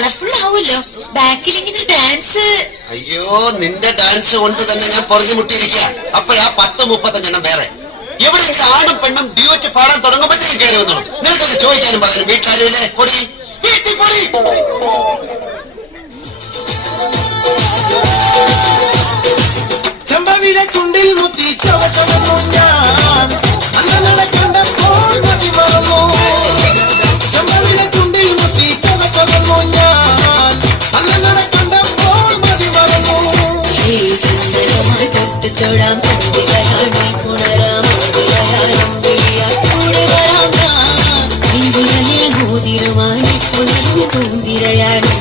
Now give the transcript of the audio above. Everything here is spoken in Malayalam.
കളർഫുൾ ആവുമല്ലോ. ബാക്കിൽ ഇങ്ങനെ ഡാൻസ്. അയ്യോ, നിന്റെ ഡാൻസ് കൊണ്ട് തന്നെ ഞാൻ പൊറുതി മുട്ടിയിരിക്കുക. അപ്പോഴാ 10-35 വേറെ. എവിടെയെങ്കിലും ആണും പെണ്ണും ഡ്യൂറ്റ് പാടാൻ തുടങ്ങുമ്പോഴത്തേക്ക് കയറി വന്നോളൂ. നിനക്കൊക്കെ ചോദിക്കാനും പറയാനും വീട്ടിലാരുമില്ലേ? പൊടി വീട്ടിൽ പൊടി. ചെമ്പവിലെ ചുണ്ടിൽ മുത്തി ചവച്ചവന്നു ഞാൻ അന്നങ്ങളെ കണ്ടപ്പോൾ മതി മറന്നു. ചെമ്പവിലെ ചുണ്ടിൽ മുത്തി ചവച്ചവന്നു ഞാൻ അന്നങ്ങളെ കണ്ടപ്പോൾ മതി മറന്നു. സുന്ദരമായി തൊട്ടുതൊടാം തന്തികളാടി ഉണരാം കൂടെ വരാം ഞാൻ. മോതിരമായി ഉണർന്നു പൂന്തിരയാടും